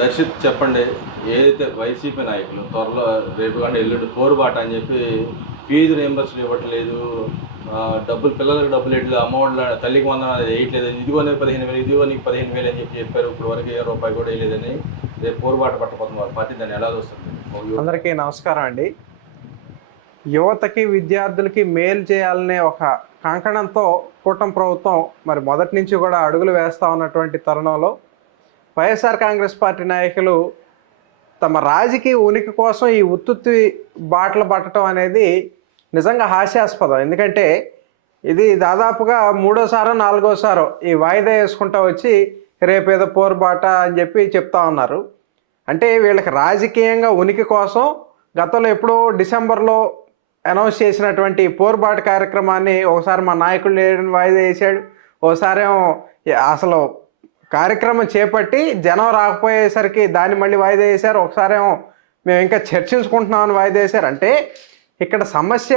దర్శిత్ చెప్పండి. ఏదైతే వైసీపీ నాయకులు త్వరలో రేపు గాని ఎల్లుండి పోరుబాట అని చెప్పి ఫీజు రీయింబర్స్‌మెంట్ ఇవ్వట్లేదు. డబ్బులు పిల్లలకి డబ్బులు అమౌంట్‌ల తల్లికి వందనం అనేది వేయట్లేదు. ఇదిగో నీకు 15,000 ఇదిగో నీకు 15,000 అని చెప్పారు. ఇప్పటి వరకు ఏ రూపాయి కూడా వేయలేదని రేపు పోరుబాట పట్టబోతుంది. వాళ్ళ పార్టీ దాన్ని ఎలా చూస్తుంది? అందరికీ నమస్కారం అండి. యువతకి విద్యార్థులకి మేలు చేయాలనే ఒక కంకణంతో కూటమి ప్రభుత్వం మరి మొదటి నుంచి కూడా అడుగులు వేస్తూ ఉన్నటువంటి తరుణంలో వైఎస్ఆర్ కాంగ్రెస్ పార్టీ నాయకులు తమ రాజకీయ ఉనికి కోసం ఈ ఉత్తుత్తి బాటలు పట్టడం అనేది నిజంగా హాస్యాస్పదం. ఎందుకంటే ఇది దాదాపుగా మూడోసారో నాలుగోసారో ఈ వాయిదా వేసుకుంటూ వచ్చి రేపేదో పోరుబాట అని చెప్పి చెప్తా ఉన్నారు. అంటే వీళ్ళకి రాజకీయంగా ఉనికి కోసం గతంలో ఎప్పుడో డిసెంబర్లో అనౌన్స్ చేసినటువంటి పోరుబాట కార్యక్రమాన్ని ఒకసారి మా నాయకుడు లేడని వాయిదా వేసాడు. ఒకసారేమో అసలు కార్యక్రమం చేపట్టి జనం రాకపోయేసరికి దాన్ని మళ్ళీ వాయిదా వేశారు. ఒకసారేమో మేము ఇంకా చర్చించుకుంటున్నామని వాయిదా వేశారు. అంటే ఇక్కడ సమస్య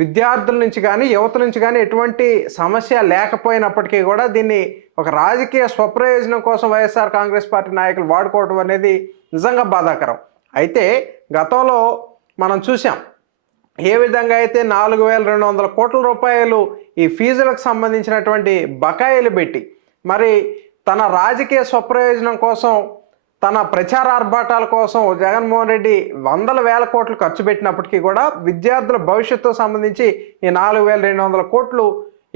విద్యార్థుల నుంచి కానీ యువత నుంచి కానీ ఎటువంటి సమస్య లేకపోయినప్పటికీ కూడా దీన్ని ఒక రాజకీయ స్వప్రయోజనం కోసం వైఎస్ఆర్ కాంగ్రెస్ పార్టీ నాయకులు వాడుకోవడం అనేది నిజంగా బాధాకరం. అయితే గతంలో మనం చూసాం ఏ విధంగా అయితే 4,200 కోట్ల రూపాయలు ఈ ఫీజులకు సంబంధించినటువంటి బకాయిలు పెట్టి మరి తన రాజకీయ స్వప్రయోజనం కోసం తన ప్రచార ఆర్భాటాల కోసం జగన్మోహన్ రెడ్డి వందల వేల కోట్లు ఖర్చు పెట్టినప్పటికీ కూడా విద్యార్థుల భవిష్యత్తుకు సంబంధించి ఈ 4,200 కోట్లు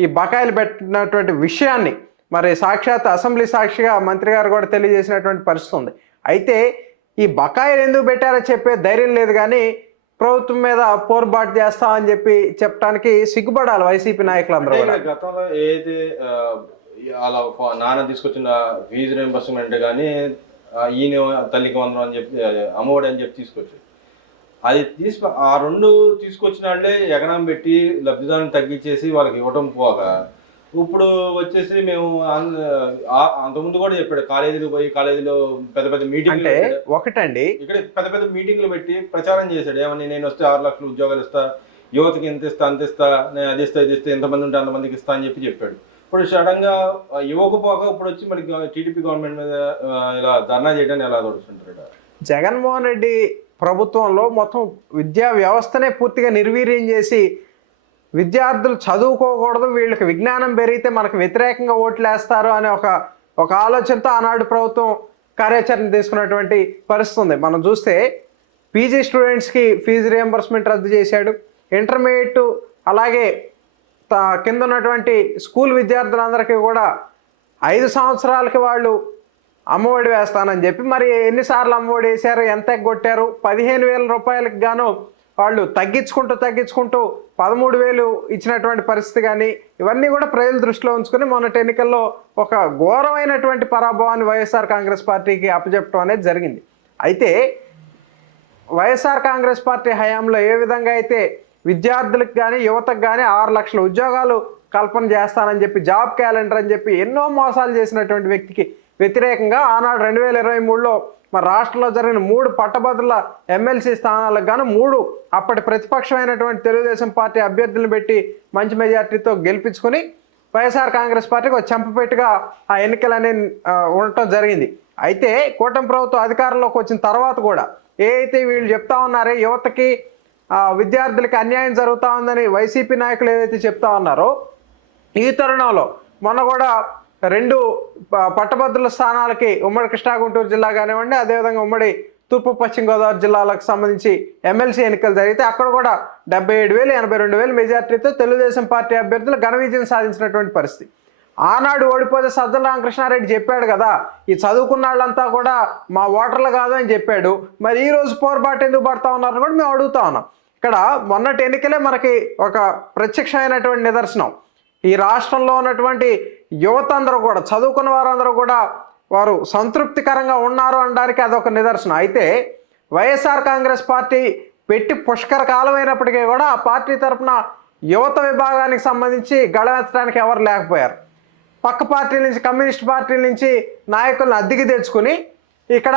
ఈ బకాయిలు పెట్టినటువంటి విషయాన్ని మరి సాక్షాత్ అసెంబ్లీ సాక్షిగా మంత్రి గారు కూడా తెలియజేసినటువంటి పరిస్థితి ఉంది. అయితే ఈ బకాయిలు ఎందుకు పెట్టారో చెప్పే ధైర్యం లేదు, కానీ ప్రభుత్వం మీద పోరుబాటు చేస్తామని చెప్పి చెప్పడానికి సిగ్గుపడాలి వైసీపీ నాయకులందరూ కూడా. గతంలో ఏదైతే అలా నాన్న తీసుకొచ్చిన ఫీజు రీయింబర్స్‌మెంట్ కానీ ఈయన తల్లికి వందనం అని చెప్పి అమ్మఒడి అని చెప్పి తీసుకొచ్చాడు. అది ఆ రెండు తీసుకొచ్చిన వాళ్ళే ఎగనం పెట్టి లబ్ధిదారుని తగ్గించేసి వాళ్ళకి ఇవ్వటం పోగా ఇప్పుడు వచ్చేసి మేము అంతకుముందు కూడా చెప్పాడు కాలేజీలు పోయి కాలేజీలో పెద్ద పెద్ద మీటింగ్ అంటే ఒకటండి ఇక్కడ పెద్ద పెద్ద మీటింగ్లు పెట్టి ప్రచారం చేశాడు. ఏమని నేను వస్తే 6 లక్షలు ఉద్యోగాలు ఇస్తా, యువతకి ఎంత ఇస్తా అంత ఇస్తా, నేను అది ఇస్తా ఇది ఇస్తే ఎంతమంది ఉంటే అంతమందికి ఇస్తా అని చెప్పాడు. ఇప్పుడు సడన్గా ఇవ్వకపోగా ఇప్పుడు వచ్చి మనకి టీడీపీ గవర్నమెంట్ మీద ఇలా ధర్నా చేయడానికి ఎలా తోడుస్తుంటారు? జగన్మోహన్ రెడ్డి ప్రభుత్వంలో మొత్తం విద్యా వ్యవస్థనే పూర్తిగా నిర్వీర్యం చేసి విద్యార్థులు చదువుకోకూడదు, వీళ్ళకి విజ్ఞానం పెరిగితే మనకు వ్యతిరేకంగా ఓట్లు వేస్తారు అనే ఒక ఆలోచనతో ఆనాడు ప్రభుత్వం కార్యాచరణ తీసుకున్నటువంటి పరిస్థితి ఉంది. మనం చూస్తే పీజీ స్టూడెంట్స్కి ఫీజు రియంబర్స్మెంట్ రద్దు చేశాడు. ఇంటర్మీడియట్ అలాగే కింద ఉన్నటువంటి స్కూల్ విద్యార్థులందరికీ కూడా 5 సంవత్సరాలకి వాళ్ళు అమ్మఒడి వేస్తానని చెప్పి మరి ఎన్నిసార్లు అమ్మఒడి వేశారు, ఎంత ఎగ్గొట్టారు? 15,000 రూపాయలకు గాను వాళ్ళు తగ్గించుకుంటూ 13,000 ఇచ్చినటువంటి పరిస్థితి కానీ ఇవన్నీ కూడా ప్రజల దృష్టిలో ఉంచుకొని మొన్నటి ఎన్నికల్లో ఒక ఘోరమైనటువంటి పరాభవాన్ని వైఎస్ఆర్ కాంగ్రెస్ పార్టీకి అప్పచెప్పడం అనేది జరిగింది. అయితే వైఎస్ఆర్ కాంగ్రెస్ పార్టీ హయాంలో ఏ విధంగా అయితే విద్యార్థులకు కానీ యువతకు కానీ 6 లక్షల ఉద్యోగాలు కల్పన చేస్తానని చెప్పి జాబ్ క్యాలెండర్ అని చెప్పి ఎన్నో మోసాలు చేసినటువంటి వ్యక్తికి వ్యతిరేకంగా ఆనాడు 2023లో మరి రాష్ట్రంలో జరిగిన 3 పట్టభద్రుల ఎమ్మెల్సీ స్థానాలకు గాను 3 అప్పటి ప్రతిపక్షమైనటువంటి తెలుగుదేశం పార్టీ అభ్యర్థులను పెట్టి మంచి మెజార్టీతో గెలిపించుకొని వైఎస్ఆర్ కాంగ్రెస్ పార్టీకి ఒక చెంపపెట్టుగా ఆ ఎన్నికలనే ఉండటం జరిగింది. అయితే కూటమి ప్రభుత్వం అధికారంలోకి వచ్చిన తర్వాత కూడా ఏదైతే వీళ్ళు చెప్తా ఉన్నారో యువతకి విద్యార్థులకి అన్యాయం జరుగుతూ ఉందని వైసీపీ నాయకులు ఏదైతే చెప్తా ఉన్నారో ఈ తరుణంలో మొన్న కూడా 2 పట్టభద్రుల స్థానాలకి ఉమ్మడి కృష్ణా గుంటూరు జిల్లా కానివ్వండి, అదేవిధంగా ఉమ్మడి తూర్పు పశ్చిమ గోదావరి జిల్లాలకు సంబంధించి ఎమ్మెల్సీ ఎన్నికలు జరిగితే అక్కడ కూడా 77,000 82,000 మెజార్టీతో తెలుగుదేశం పార్టీ అభ్యర్థులు ఘన విజయం సాధించినటువంటి పరిస్థితి. ఆనాడు ఓడిపోతే సజ్జల రామకృష్ణారెడ్డి చెప్పాడు కదా, ఈ చదువుకున్న వాళ్ళంతా కూడా మా ఓటర్లు కాదు అని చెప్పాడు. మరి ఈరోజు పోరుబాటు ఎందుకు పడతా ఉన్నారని కూడా మేము అడుగుతా ఉన్నాం. ఇక్కడ మొన్నటి ఎన్నికలే మనకి ఒక ప్రత్యక్షమైనటువంటి నిదర్శనం. ఈ రాష్ట్రంలో ఉన్నటువంటి యువత అందరూ కూడా చదువుకున్న వారందరూ కూడా వారు సంతృప్తికరంగా ఉన్నారు అనడానికి అదొక నిదర్శనం. అయితే వైఎస్ఆర్ కాంగ్రెస్ పార్టీ పెట్టి పుష్కర కాలం అయినప్పటికీ కూడా ఆ పార్టీ తరఫున యువత విభాగానికి సంబంధించి గళమెత్తడానికి ఎవరు లేకపోయారు. పక్క పార్టీల నుంచి కమ్యూనిస్ట్ పార్టీల నుంచి నాయకులను అద్దెకి తెచ్చుకుని ఇక్కడ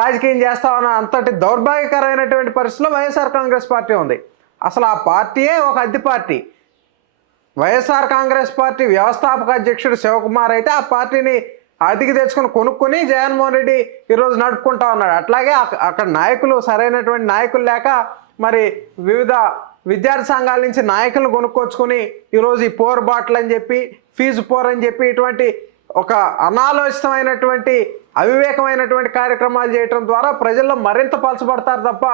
రాజకీయం చేస్తామన్న అంతటి దౌర్భాగ్యకరమైనటువంటి పరిస్థితిలో వైఎస్ఆర్ కాంగ్రెస్ పార్టీ ఉంది. అసలు ఆ పార్టీయే ఒక అద్దె పార్టీ. వైఎస్ఆర్ కాంగ్రెస్ పార్టీ వ్యవస్థాపక అధ్యక్షుడు శివకుమార్ అయితే ఆ పార్టీని అతికి తెచ్చుకొని కొనుక్కొని జగన్మోహన్ రెడ్డి ఈరోజు నడుపుకుంటా ఉన్నాడు. అట్లాగే అక్కడ నాయకులు సరైనటువంటి నాయకులు లేక మరి వివిధ విద్యార్థి సంఘాల నుంచి నాయకులను కొనుక్కొచ్చుకొని ఈరోజు ఈ పోర్ బాటిల్ అని చెప్పి ఫీజు పోర్ అని చెప్పి ఇటువంటి ఒక అనాలోచితమైనటువంటి అవివేకమైనటువంటి కార్యక్రమాలు చేయటం ద్వారా ప్రజల్లో మరింత పలచబడతారు తప్ప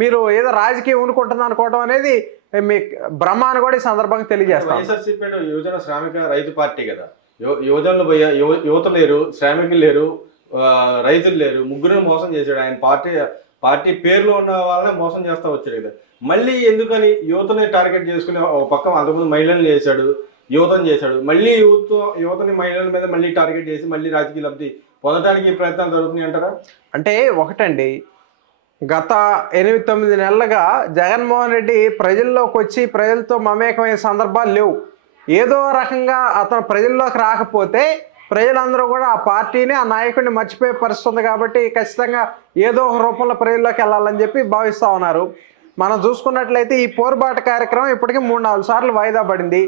మీరు ఏదో రాజకీయం ఉనుకుంటుంది అనుకోవడం అనేది మీ భ్రమ అని కూడా ఈ సందర్భంగా తెలియజేస్తాం. వైఎస్ఆర్సీపీ అంటే యువజన శ్రామిక రైతు పార్టీ కదా, యువజనులు యువత లేరు, శ్రామికులు లేరు, రైతులు లేరు, ముగ్గురు మోసం చేశాడు ఆయన. పార్టీ పేర్లో ఉన్న వాళ్ళనే మోసం చేస్తా వచ్చాడు కదా. మళ్ళీ ఎందుకని యువతని టార్గెట్ చేసుకుని ఒక పక్క అంతకుముందు మహిళలను చేశాడు, యువతను చేశాడు, మళ్ళీ యువతని మహిళల మీద మళ్ళీ టార్గెట్ చేసి మళ్ళీ రాజకీయ లబ్ధి పొందడానికి ప్రయత్నాలు జరుగుతున్నాయి అంటారా? అంటే ఒకటండి, గత 8-9 నెలలుగా జగన్మోహన్ రెడ్డి ప్రజల్లోకి వచ్చి ప్రజలతో మమేకమైన సందర్భాలు లేవు. ఏదో రకంగా అతను ప్రజల్లోకి రాకపోతే ప్రజలందరూ కూడా ఆ పార్టీని ఆ నాయకుడిని మర్చిపోయే పరిస్థితి ఉంది. కాబట్టి ఖచ్చితంగా ఏదో ఒక రూపంలో ప్రజల్లోకి వెళ్ళాలని చెప్పి భావిస్తూ ఉన్నారు. మనం చూసుకున్నట్లయితే ఈ పోరుబాట కార్యక్రమం ఇప్పటికీ 3-4 సార్లు వాయిదా పడింది.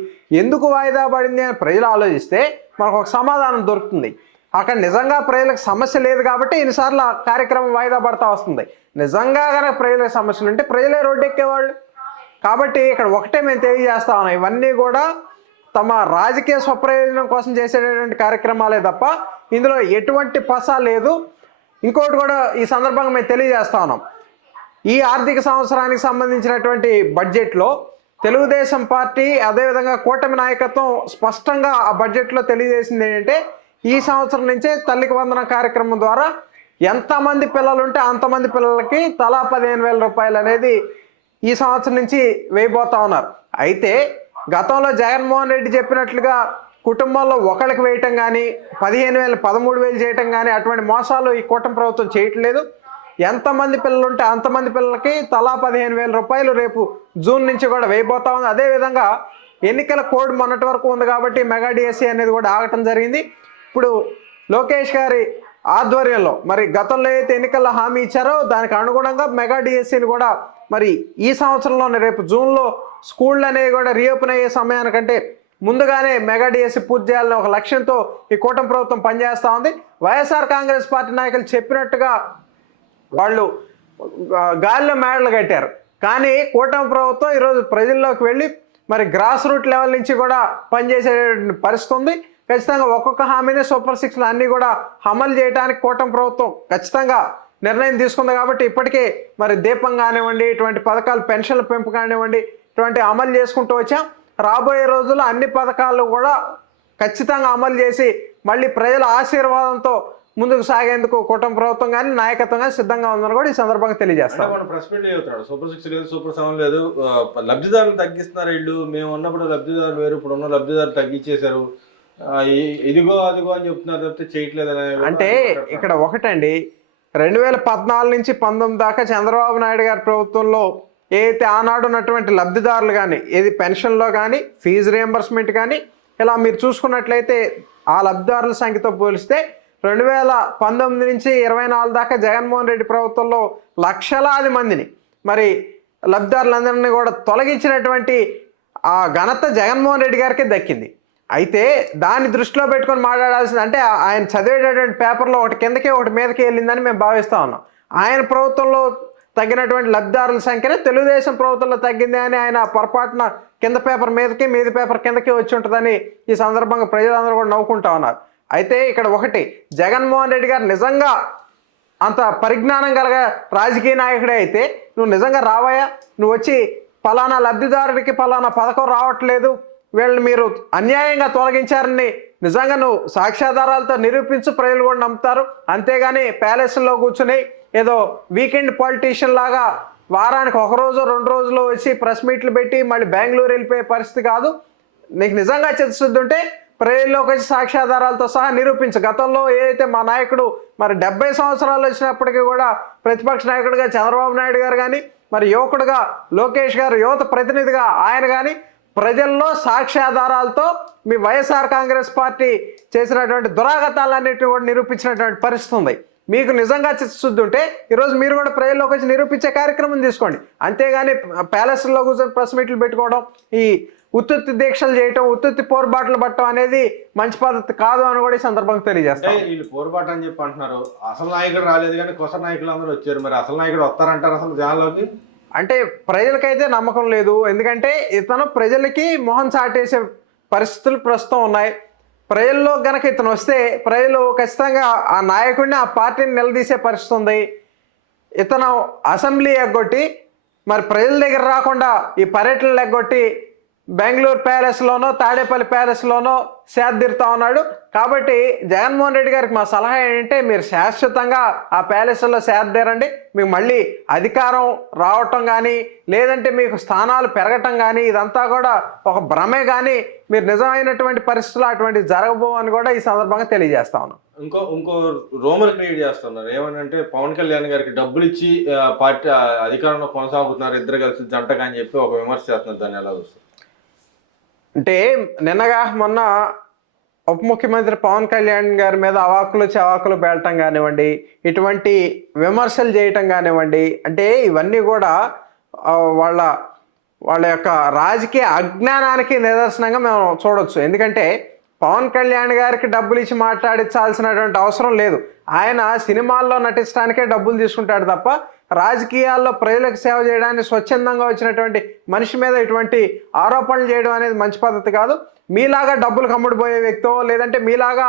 ఎందుకు వాయిదా పడింది అని ప్రజలు ఆలోచిస్తే మనకు ఒక సమాధానం దొరుకుతుంది. అక్కడ నిజంగా ప్రజలకు సమస్య లేదు కాబట్టి ఇన్నిసార్లు ఆ కార్యక్రమం వాయిదా పడతా వస్తుంది. నిజంగా కనుక ప్రజలకు సమస్యలు ఉంటే ప్రజలే రోడ్డు ఎక్కేవాళ్ళు. కాబట్టి ఇక్కడ ఒకటే మేము తెలియజేస్తా ఉన్నాం, ఇవన్నీ కూడా తమ రాజకీయ స్వప్రయోజనం కోసం చేసేటటువంటి కార్యక్రమాలే తప్ప ఇందులో ఎటువంటి పస లేదు. ఇంకోటి కూడా ఈ సందర్భంగా మేము తెలియజేస్తా ఉన్నాం, ఈ ఆర్థిక సంవత్సరానికి సంబంధించినటువంటి బడ్జెట్లో తెలుగుదేశం పార్టీ అదేవిధంగా కూటమి నాయకత్వం స్పష్టంగా ఆ బడ్జెట్లో తెలియజేసింది ఏంటంటే, ఈ సంవత్సరం నుంచే తల్లికి వందనం కార్యక్రమం ద్వారా ఎంతమంది పిల్లలు ఉంటే అంతమంది పిల్లలకి తలా 15,000 రూపాయలు అనేది ఈ సంవత్సరం నుంచి వేయబోతా ఉన్నారు. అయితే గతంలో జగన్మోహన్ రెడ్డి చెప్పినట్లుగా కుటుంబంలో ఒకరికి వేయటం కానీ 15,000 13,000 చేయటం కానీ అటువంటి మోసాలు ఈ కూటమి ప్రభుత్వం చేయట్లేదు. ఎంతమంది పిల్లలు ఉంటే అంతమంది పిల్లలకి తలా 15,000 రూపాయలు రేపు జూన్ నుంచి కూడా వేయబోతా ఉంది. అదేవిధంగా ఎన్నికల కోడ్ మొన్నటి వరకు ఉంది కాబట్టి మెగా డిఎస్సి అనేది కూడా ఆగటం జరిగింది. ఇప్పుడు లోకేష్ గారి ఆధ్వర్యంలో మరి గతంలో అయితే ఎన్నికల్లో హామీ ఇచ్చారో దానికి అనుగుణంగా మెగా డిఎస్సిని కూడా మరి ఈ సంవత్సరంలోనే రేపు జూన్లో స్కూళ్ళు అనేవి కూడా రీఓపెన్ అయ్యే సమయానికంటే ముందుగానే మెగా డిఎస్సి పూర్తి చేయాలని ఒక లక్ష్యంతో ఈ కూటమి ప్రభుత్వం పనిచేస్తూ ఉంది. వైఎస్ఆర్ కాంగ్రెస్ పార్టీ నాయకులు చెప్పినట్టుగా వాళ్ళు గాలిలో మేడలు కట్టారు. కానీ కూటమి ప్రభుత్వం ఈరోజు ప్రజల్లోకి వెళ్ళి మరి గ్రాస్ రూట్ లెవెల్ నుంచి కూడా పనిచేసే పరిస్థితి ఉంది. ఖచ్చితంగా ఒక్కొక్క హామీని సూపర్ 6 అన్నీ కూడా అమలు చేయడానికి కూటమి ప్రభుత్వం ఖచ్చితంగా నిర్ణయం తీసుకుంది. కాబట్టి ఇప్పటికే మరి దీపం కానివ్వండి, ఇటువంటి పథకాలు పెన్షన్ల పెంపు కానివ్వండి, ఇటువంటి అమలు చేసుకుంటూ వచ్చాం. రాబోయే రోజుల్లో అన్ని పథకాలు కూడా ఖచ్చితంగా అమలు చేసి మళ్ళీ ప్రజల ఆశీర్వాదంతో ముందుకు సాగేందుకు కూటమి ప్రభుత్వం కానీ నాయకత్వం కానీ సిద్ధంగా ఉందని కూడా ఈ సందర్భంగా తెలియజేస్తాం. మనం ప్రెస్ మీట్ చెబుతున్నాడు, సూపర్ 6 లేదు, సూపర్ 7 లేదు, లబ్ధిదారులు తగ్గిస్తున్నారు. వీళ్ళు మేము ఉన్నప్పుడు లబ్ధిదారులు వేరు, ఇప్పుడు ఉన్న లబ్ధిదారులు తగ్గించేశారు, ఇదిగో అదిగో అని చెప్తున్నారు తప్పితే చేయట్లేదు. అంటే ఇక్కడ ఒకటండి, 2014 నుంచి 19 దాకా చంద్రబాబు నాయుడు గారి ప్రభుత్వంలో ఏదైతే ఆనాడు ఉన్నటువంటి లబ్ధిదారులు కానీ ఏది పెన్షన్లో కానీ ఫీజు రియంబర్స్మెంట్ కానీ ఇలా మీరు చూసుకున్నట్లయితే ఆ లబ్ధిదారుల సంఖ్యతో పోలిస్తే 2019 నుంచి 24 దాకా జగన్మోహన్ రెడ్డి ప్రభుత్వంలో లక్షలాది మందిని మరి లబ్ధిదారులందరినీ కూడా తొలగించినటువంటి ఆ ఘనత జగన్మోహన్ రెడ్డి గారికి దక్కింది. అయితే దాన్ని దృష్టిలో పెట్టుకొని మాట్లాడాల్సింది, అంటే ఆయన చదివేటటువంటి పేపర్లో ఒకటి కిందకి ఒకటి మీదకి వెళ్ళిందని మేము భావిస్తూ ఉన్నాం. ఆయన ప్రభుత్వంలో తగ్గినటువంటి లబ్ధిదారుల సంఖ్యనే తెలుగుదేశం ప్రభుత్వంలో తగ్గింది అని ఆయన పొరపాటున కింద పేపర్ మీదకి మీది పేపర్ కిందకి వచ్చి ఉంటుందని ఈ సందర్భంగా ప్రజలందరూ కూడా నవ్వుకుంటా ఉన్నారు. అయితే ఇక్కడ ఒకటి, జగన్మోహన్ రెడ్డి గారు నిజంగా అంత పరిజ్ఞానం కలగ రాజకీయ నాయకుడే అయితే నువ్వు నిజంగా రావయ్యా, నువ్వు వచ్చి ఫలానా లబ్ధిదారుడికి ఫలానా పథకం రావట్లేదు, వీళ్ళని మీరు అన్యాయంగా తొలగించారని నిజంగా నువ్వు సాక్ష్యాధారాలతో నిరూపించు, ప్రజలు కూడా నమ్ముతారు. అంతేగాని ప్యాలెస్లో కూర్చుని ఏదో వీకెండ్ పాలిటీషియన్ లాగా వారానికి 1 రోజు 2 రోజులు వచ్చి ప్రెస్ మీట్లు పెట్టి మళ్ళీ బెంగళూరు వెళ్ళిపోయే పరిస్థితి కాదు. నీకు నిజంగా చిత్తశుద్ధి ఉంటే ప్రజల్లోకి వచ్చి సాక్ష్యాధారాలతో సహా నిరూపించు. గతంలో ఏదైతే మా నాయకుడు మరి 70 సంవత్సరాలు వచ్చినప్పటికీ కూడా ప్రతిపక్ష నాయకుడిగా చంద్రబాబు నాయుడు గారు కానీ మరి యువకుడుగా లోకేష్ గారు యువత ప్రతినిధిగా ఆయన కానీ ప్రజల్లో సాక్ష్యాధారాలతో మీ వైఎస్ఆర్ కాంగ్రెస్ పార్టీ చేసినటువంటి దురాగతాలన్నింటినీ కూడా నిరూపించినటువంటి పరిస్థితి ఉంది. మీకు నిజంగా చిత్తశుద్ధి ఉంటే ఈరోజు మీరు కూడా ప్రజల్లోకి వచ్చి నిరూపించే కార్యక్రమం తీసుకోండి. అంతేగాని ప్యాలెస్లో కూర్చొని ప్రెస్ మీట్లు పెట్టుకోవడం, ఈ ఉత్తుత్తి దీక్షలు చేయటం, ఉత్తుత్తి పోరుబాట్లు పట్టడం అనేది మంచి పద్ధతి కాదు అని కూడా ఈ సందర్భంగా తెలియజేస్తాం. అంటే వీళ్ళు పోరుబాటు అని చెప్పి అంటున్నారు, అసలు నాయకుడు రాలేదు కానీ కొస నాయకులు అందరూ వచ్చారు, మరి అసలు నాయకుడు వస్తారంటారు అసలు జనాల్లోకి? అంటే ప్రజలకైతే నమ్మకం లేదు, ఎందుకంటే ఇతను ప్రజలకి మొహం చాటేసే పరిస్థితులు ప్రస్తుతం ఉన్నాయి. ప్రజల్లో గనక ఇతను వస్తే ప్రజలు ఖచ్చితంగా ఆ నాయకుడిని, ఆ పార్టీని నిలదీసే పరిస్థితి ఉంది. ఇతను అసెంబ్లీ ఎగ్గొట్టి మరి ప్రజల దగ్గర రాకుండా ఈ పర్యటనలు ఎగ్గొట్టి బెంగళూరు ప్యాలెస్లోనో తాడేపల్లి ప్యాలెస్లోనో సేద్దిరుతా ఉన్నాడు. కాబట్టి జగన్మోహన్ రెడ్డి గారికి మా సలహా ఏంటంటే, మీరు శాశ్వతంగా ఆ ప్యాలెస్లో సేద్దేరండి. మీకు మళ్ళీ అధికారం రావటం కానీ లేదంటే మీకు స్థానాలు పెరగటం కానీ ఇదంతా కూడా ఒక భ్రమే, కానీ మీరు నిజమైనటువంటి పరిస్థితులు అటువంటి జరగబో అని కూడా ఈ సందర్భంగా తెలియజేస్తా ఉన్నాం. ఇంకో రూమర్ క్రియేట్ చేస్తున్నారు. ఏమనంటే పవన్ కళ్యాణ్ గారికి డబ్బులు ఇచ్చి పార్టీ అధికారంలో కొనసాగుతున్నారు ఇద్దరు కలిసి జంటగా అని చెప్పి ఒక విమర్శ చేస్తున్నారు. దాన్ని ఎలా చూస్తారు? అంటే నిన్నగా మొన్న ఉప ముఖ్యమంత్రి పవన్ కళ్యాణ్ గారి మీద అవాకులు చవాకులు పేలటం కానివ్వండి, ఇటువంటి విమర్శలు చేయటం కానివ్వండి, అంటే ఇవన్నీ కూడా వాళ్ళ యొక్క రాజకీయ అజ్ఞానానికి నిదర్శనంగా మేము చూడవచ్చు. ఎందుకంటే పవన్ కళ్యాణ్ గారికి డబ్బులు ఇచ్చి మాట్లాడించాల్సినటువంటి అవసరం లేదు. ఆయన సినిమాల్లో నటించడానికే డబ్బులు తీసుకుంటాడు తప్ప రాజకీయాల్లో ప్రజలకు సేవ చేయడానికి స్వచ్ఛందంగా వచ్చినటువంటి మనిషి మీద ఇటువంటి ఆరోపణలు చేయడం అనేది మంచి పద్ధతి కాదు. మీలాగా డబ్బులు కమ్ముడిపోయే వ్యక్తో, లేదంటే మీలాగా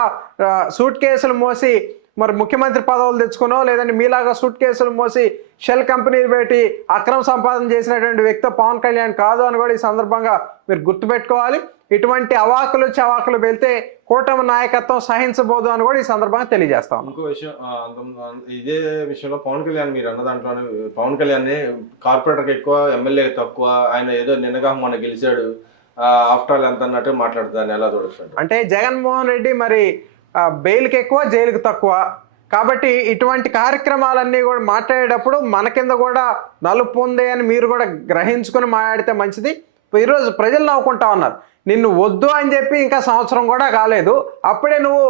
సూట్ కేసులు మోసి మరి ముఖ్యమంత్రి పదవులు తెచ్చుకునో, లేదంటే మీలాగా సూట్ కేసులు మోసి షెల్ కంపెనీలు పెట్టి అక్రమ సంపాదన చేసినటువంటి వ్యక్తి పవన్ కళ్యాణ్ కాదు అని కూడా ఈ సందర్భంగా మీరు గుర్తుపెట్టుకోవాలి. ఇటువంటి అవాకులు చవాకులు వెళ్తే కూటమి నాయకత్వం సహించబోదు అని కూడా ఈ సందర్భంగా తెలియజేస్తాం. ఇంకో విషయం, ఇదే విషయంలో పవన్ కళ్యాణ్ మీరు అన్న దాంట్లోనే పవన్ కళ్యాణ్ కార్పొరేటర్కి ఎక్కువ, ఎమ్మెల్యేకి తక్కువ, ఆయన ఏదో నిన్నగా మొన్న గెలిచాడు ఆఫ్టర్ ఆల్ ఎంత అన్నట్టు మాట్లాడుతాను, ఎలా చూడొచ్చు? అంటే జగన్మోహన్ రెడ్డి మరి బెయిల్కి ఎక్కువ, జైలుకి తక్కువ. కాబట్టి ఇటువంటి కార్యక్రమాలన్నీ కూడా మాట్లాడేటప్పుడు మన కింద కూడా నలుపు ఉంది అని మీరు కూడా గ్రహించుకుని మాట్లాడితే మంచిది. ఈరోజు ప్రజలు నవ్వుకుంటా ఉన్నారు. నిన్ను వద్దు అని చెప్పి ఇంకా సంవత్సరం కూడా కాలేదు, అప్పుడే నువ్వు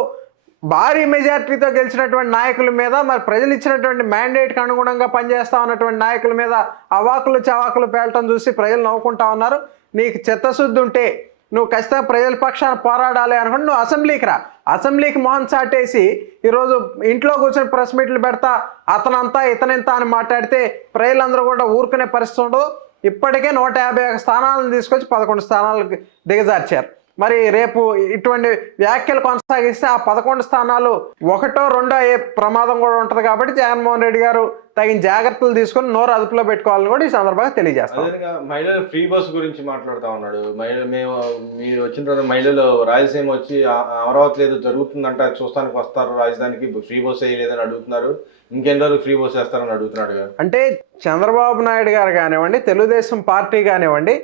భారీ మెజార్టీతో గెలిచినటువంటి నాయకుల మీద, మరి ప్రజలు ఇచ్చినటువంటి మ్యాండేట్కి అనుగుణంగా పనిచేస్తా ఉన్నటువంటి నాయకుల మీద అవాకులు చవాకులు పేలటం చూసి ప్రజలు నవ్వుకుంటా ఉన్నారు. నీకు చిత్తశుద్ధి ఉంటే నువ్వు ఖచ్చితంగా ప్రజల పక్షాన పోరాడాలి అనుకుంటే నువ్వు అసెంబ్లీకి రా. అసెంబ్లీకి మొహం చాటేసి ఈరోజు ఇంట్లో కూర్చొని ప్రెస్ మీట్లు పెడతా అతనంతా ఇతనింత అని మాట్లాడితే ప్రజలందరూ కూడా ఊరుకునే పరిస్థితి ఉండదు. ఇప్పటికే 151 స్థానాలను తీసుకొచ్చి 11 స్థానాలకు దిగజార్చారు. మరి రేపు ఇటువంటి వ్యాఖ్యలు కొనసాగిస్తే ఆ 11 స్థానాలు 1, 2 అయ్యే ప్రమాదం కూడా ఉంటుంది. కాబట్టి జగన్మోహన్ రెడ్డి గారు తగిన జాగ్రత్తలు తీసుకుని నోరు అదుపులో పెట్టుకోవాలని కూడా ఈ సందర్భంగా తెలియజేస్తాం. మహిళలు ఫ్రీ బస్ గురించి మాట్లాడుతూ ఉన్నాడు. మీరు వచ్చిన తర్వాత మహిళలు రాయలసీమ వచ్చి అమరావతి లేదు జరుగుతుందంట, చూస్తానికి వస్తారు, రాజధానికి ఫ్రీ బస్ వేయలేదని అడుగుతున్నారు. ఇంకెన్ని రోజులు ఫ్రీ బస్ వేస్తారని అడుగుతున్నాడు. అంటే చంద్రబాబు నాయుడు గారు కానివ్వండి, తెలుగుదేశం పార్టీ కానివ్వండి,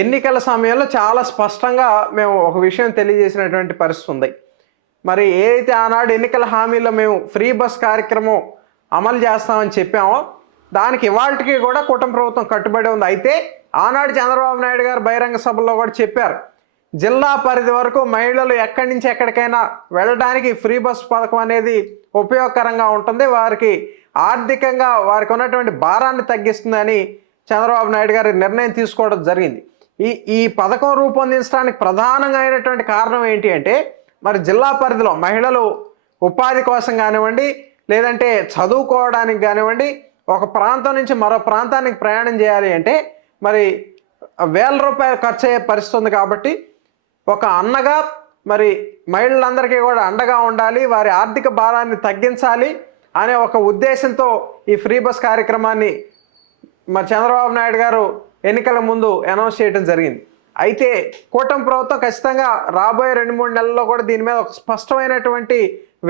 ఎన్నికల సమయంలో చాలా స్పష్టంగా మేము ఒక విషయం తెలియజేసినటువంటి పరిస్థితి ఉంది. మరి ఏదైతే ఆనాడు ఎన్నికల హామీలో మేము ఫ్రీ బస్ కార్యక్రమం అమలు చేస్తామని చెప్పామో దానికి ఇవాళకి కూడా కూటమి ప్రభుత్వం కట్టుబడి ఉంది. అయితే ఆనాడు చంద్రబాబు నాయుడు గారు బహిరంగ సభల్లో కూడా చెప్పారు, జిల్లా పరిధి వరకు మహిళలు ఎక్కడి నుంచి ఎక్కడికైనా వెళ్ళడానికి ఫ్రీ బస్ పథకం అనేది ఉపయోగకరంగా ఉంటుంది, వారికి ఆర్థికంగా వారికి ఉన్నటువంటి భారాన్ని తగ్గిస్తుందని చంద్రబాబు నాయుడు గారి నిర్ణయం తీసుకోవడం జరిగింది. ఈ పథకం రూపొందించడానికి ప్రధానంగా అయినటువంటి కారణం ఏంటి అంటే, మరి జిల్లా పరిధిలో మహిళలు ఉపాధి కోసం కానివ్వండి, లేదంటే చదువుకోవడానికి కానివ్వండి, ఒక ప్రాంతం నుంచి మరో ప్రాంతానికి ప్రయాణం చేయాలి అంటే మరి వేల రూపాయలు ఖర్చు అయ్యే పరిస్థితి ఉంది. కాబట్టి ఒక అన్నగా మరి మహిళలందరికీ కూడా అండగా ఉండాలి, వారి ఆర్థిక భారాన్ని తగ్గించాలి అనే ఒక ఉద్దేశంతో ఈ ఫ్రీ బస్ కార్యక్రమాన్ని మరి చంద్రబాబు నాయుడు గారు ఎన్నికల ముందు అనౌన్స్ చేయడం జరిగింది. అయితే కూటమి ప్రభుత్వం ఖచ్చితంగా రాబోయే 2-3 నెలల్లో కూడా దీని మీద ఒక స్పష్టమైనటువంటి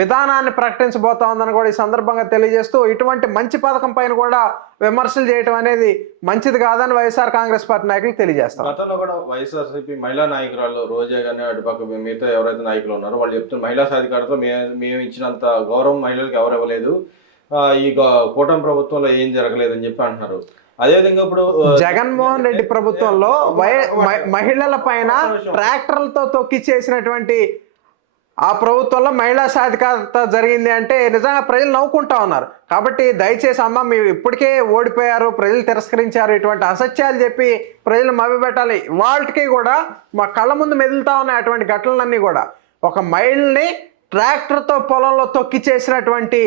విధానాన్ని ప్రకటించబోతా ఉందని కూడా ఈ సందర్భంగా తెలియజేస్తూ, ఇటువంటి మంచి పథకం పైన కూడా విమర్శలు చేయడం అనేది మంచిది కాదని వైఎస్ఆర్ కాంగ్రెస్ పార్టీ నాయకులు తెలియజేస్తారు. గతంలో కూడా వైఎస్ఆర్సీపీ మహిళా నాయకురాలు రోజా కానీ అటుపక్క మిగతా ఎవరైతే నాయకులు ఉన్నారో వాళ్ళు చెప్తున్నారు, మహిళా సాధికారతలో మేము ఇచ్చినంత గౌరవం మహిళలకు ఎవరు ఇవ్వలేదు, ఈ కూటమి ప్రభుత్వంలో ఏం జరగలేదని చెప్పి అంటున్నారు. అదేవిధంగా ఇప్పుడు జగన్మోహన్ రెడ్డి ప్రభుత్వంలో మహిళల పైన ట్రాక్టర్లతో తొక్కి చేసినటువంటి ఆ ప్రభుత్వంలో మహిళా సాధికారత జరిగింది అంటే నిజంగా ప్రజలు నవ్వుకుంటా ఉన్నారు. కాబట్టి దయచేసి అమ్మ మీరు ఇప్పటికే ఓడిపోయారు, ప్రజలు తిరస్కరించారు, ఇటువంటి అసత్యాలు చెప్పి ప్రజలు మభ్యపెట్టాలి. వాళ్ళకి కూడా మా కళ్ళ ముందు మెదులుతా ఉన్నాయి అటువంటి ఘటనలన్నీ కూడా. ఒక మహిళని ట్రాక్టర్తో పొలంలో తొక్కి చేసినటువంటి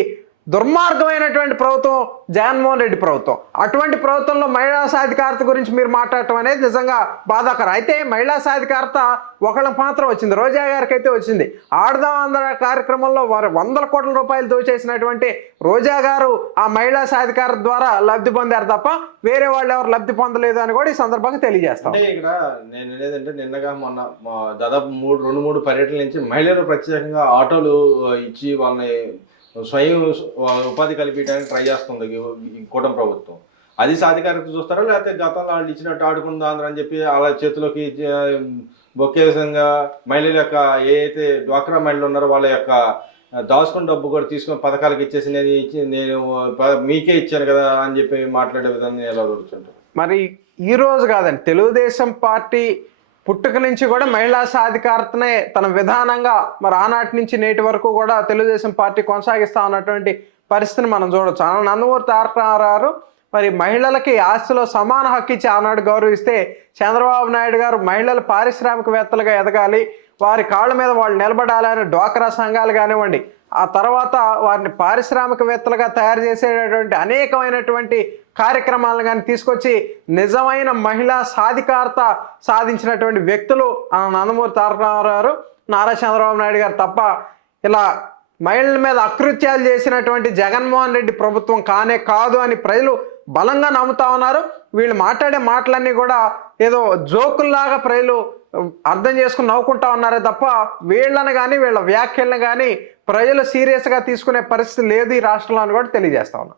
దుర్మార్గమైనటువంటి ప్రభుత్వం జగన్మోహన్ రెడ్డి ప్రభుత్వం. అటువంటి ప్రభుత్వంలో మహిళా సాధికారత గురించి మీరు మాట్లాడటం అనేది నిజంగా బాధాకరం. అయితే మహిళా సాధికారత ఒకళ్ళకి మాత్రం వచ్చింది, రోజా గారికి అయితే వచ్చింది. ఆడదాం ఆంధ్ర కార్యక్రమంలో వారు 100 కోట్ల రూపాయలు దోచేసినటువంటి రోజా గారు ఆ మహిళా సాధికారత ద్వారా లబ్ధి పొందారు తప్ప వేరే వాళ్ళు ఎవరు లబ్ధి పొందలేదు అని కూడా ఈ సందర్భంగా తెలియజేస్తాం. అంటే ఇక్కడ నేను ఏదంటే నిన్నగా మొన్న దాదాపు 2-3 పర్యటనల నుంచి మహిళలు ప్రత్యేకంగా ఆటోలు ఇచ్చి వాళ్ళని స్వయం ఉపాధి కల్పించడానికి ట్రై చేస్తుంది ఈ కూటమి ప్రభుత్వం. అది సాధికారత చూస్తారా, లేకపోతే గతంలో వాళ్ళు ఇచ్చినట్టు ఆడుకుందాం అని చెప్పి అలా చేతిలోకి బొక్కే విధంగా మహిళల యొక్క ఏ అయితే డ్వాక్రా మహిళలు ఉన్నారో వాళ్ళ యొక్క దాచుకున్న డబ్బు కూడా తీసుకొని పథకాలకు ఇచ్చేసి నేను మీకే ఇచ్చాను కదా అని చెప్పి మాట్లాడే విధాన్ని ఎలా కూర్చుంటారు? మరి ఈ రోజు కాదండి, తెలుగుదేశం పార్టీ పుట్టుక నుంచి కూడా మహిళా సాధికారతనే తన విధానంగా మరి ఆనాటి నుంచి నేటి వరకు కూడా తెలుగుదేశం పార్టీ కొనసాగిస్తా ఉన్నటువంటి పరిస్థితిని మనం చూడవచ్చు. నందమూరి తారక రామారావు మరి మహిళలకి ఆస్తిలో సమాన హక్కు ఇచ్చి ఆనాడు గౌరవిస్తే, చంద్రబాబు నాయుడు గారు మహిళలు పారిశ్రామికవేత్తలుగా ఎదగాలి, వారి కాళ్ళ మీద వాళ్ళు నిలబడాలని డ్వాక్రా సంఘాలు కానివ్వండి, ఆ తర్వాత వారిని పారిశ్రామికవేత్తలుగా తయారు చేసేటటువంటి అనేకమైనటువంటి కార్యక్రమాలను కానీ తీసుకొచ్చి నిజమైన మహిళా సాధికారత సాధించినటువంటి వ్యక్తులు నందమూరి తారక రామారావు, నారా చంద్రబాబు నాయుడు గారు తప్ప ఇలా మహిళల మీద అకృత్యాలు చేసినటువంటి జగన్మోహన్ రెడ్డి ప్రభుత్వం కానే కాదు అని ప్రజలు బలంగా నమ్ముతా ఉన్నారు. వీళ్ళు మాట్లాడే మాటలన్నీ కూడా ఏదో జోకుల్లాగా ప్రజలు అర్థం చేసుకుని నవ్వుకుంటా ఉన్నారే తప్ప వీళ్ళని కానీ వీళ్ళ వ్యాఖ్యలను కానీ ప్రజలు సీరియస్గా తీసుకునే పరిస్థితి లేదు ఈ రాష్ట్రంలో అని కూడా తెలియజేస్తా ఉన్నా.